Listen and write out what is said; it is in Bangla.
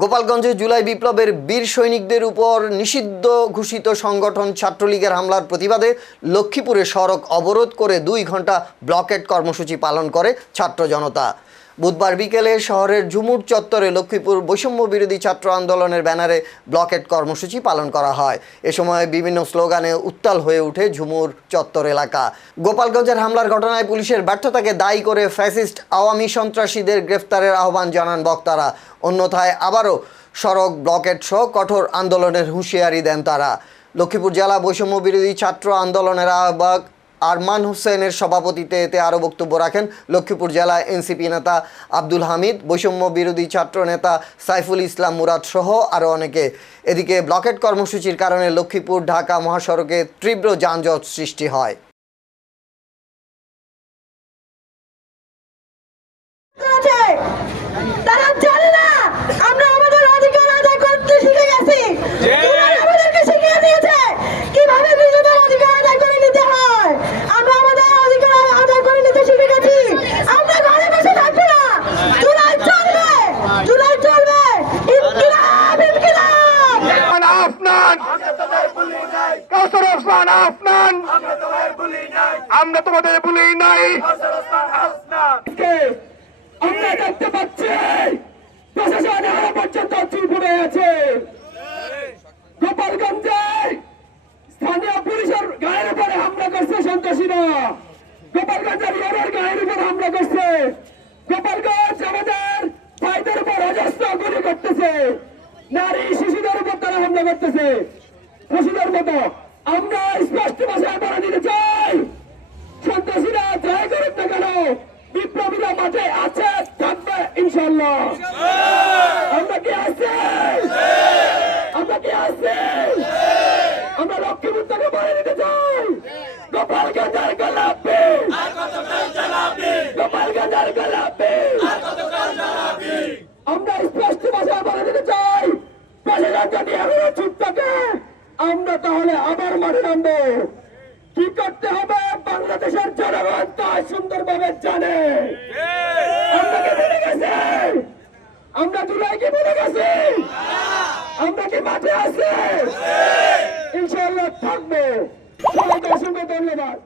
গোপালগঞ্জে জুলাই বিপ্লবের বীর সৈনিকদের উপর নিষিদ্ধ ঘোষিত সংগঠন ছাত্রলীগের হামলার প্রতিবাদে লক্ষ্মীপুরে সড়ক অবরোধ করে 2 ঘন্টা ব্লকেট কর্মসূচি পালন করে ছাত্র জনতা। বুধবার বিকেলে শহরের ঝুমুর চত্বরে লক্ষ্মীপুর বৈষম্য বিরোধী ছাত্র আন্দোলনের ব্যানারে ব্লকেট কর্মসূচি পালন করা হয়। এ সময় বিভিন্ন স্লোগানে উত্তাল হয়ে ওঠে ঝুমুর চত্বর এলাকা। গোপালগঞ্জের হামলার ঘটনায় পুলিশের ব্যর্থতাকে দায়ী করে ফ্যাসিস্ট আওয়ামী সন্ত্রাসীদের গ্রেফতারের আহ্বান জানান বক্তারা। অন্যথায় আবারও সড়ক ব্লকেট সহ কঠোর আন্দোলনের হুঁশিয়ারি দেন তারা। লক্ষ্মীপুর জেলা বৈষম্য বিরোধী ছাত্র আন্দোলনের আহ্বায়ক আরমান হোসেনের সভাপতিত্বে এতে আরও বক্তব্য রাখেন লক্ষ্মীপুর জেলা এনসিপি নেতা আব্দুল হামিদ, বৈষম্য বিরোধী ছাত্র নেতা সাইফুল ইসলাম মুরাদ সহ আরও অনেকে। এদিকে ব্লকেট কর্মসূচির কারণে লক্ষ্মীপুর ঢাকা মহাসড়কে তীব্র যানজট সৃষ্টি হয়। তারা জানে না আমরা আমাদের অধিকার আদায় করতে শিখে গেছি। আমাদেরকে শিখিয়ে দিয়েছে কিভাবে নিজেদের অধিকার আদায় করে নিতে হয়। আমরা আমাদের অধিকার আদায় করে নিতে শিখে গেছি। আমরা ঘরে বসে থাকবো না। জুলাই চলবে, জুলাই চলবে। ইনকিলাব, ইনকিলাব। আফনান, কাউসার ওসমান আফনান, আমরা তোমাদের ভুলি নাই। আমরা দেখতে পাচ্ছি প্রশাসন এখনো পর্যন্ত চুপ হয়ে আছে। গোপালগঞ্জে স্থানীয় পুলিশের গায়ের উপরে হামলা করছে সন্ত্রাসীরা। গোপালগঞ্জের ইয়ারের গায়ের উপর হামলা করছে। গোপালগঞ্জ আমাদের ভাইদের উপর অজস্র গুলি করতেছে। নারী শিশুদের উপর তারা হামলা করতেছে পশুদের মতো। আমরা স্পষ্ট ভাষায় বলে দিতে চাই, সন্ত্রাসীরা যাই করুক না কেন, বিপ্লবীরা মাঠে আছে, থাকবে ইনশাল্লাহ। আমরা কি আছি? আমরা কি আছি? আমরা লক্ষ্মীপুর থেকে বলে দিতে চাই, গোপালগঞ্জের গোলাপি, গোপালগঞ্জের গোলাপি। আমরা স্পষ্ট ভাষায় বলে দিতে চাই, প্রশাসন যদি এখনো চুপ থাকে আমরা তাহলে আবার মাঠে নামবো। কি করতে হবে বাংলাদেশের জনগণ তাই সুন্দরভাবে জানে। আমরা কি ভুলে গেছি? আমরা জুলাইকে ভুলে গেছি? আমরা কি মাঠে আছি? ইনশাআল্লাহ থাকবো। সবাইকে অসংখ্য ধন্যবাদ।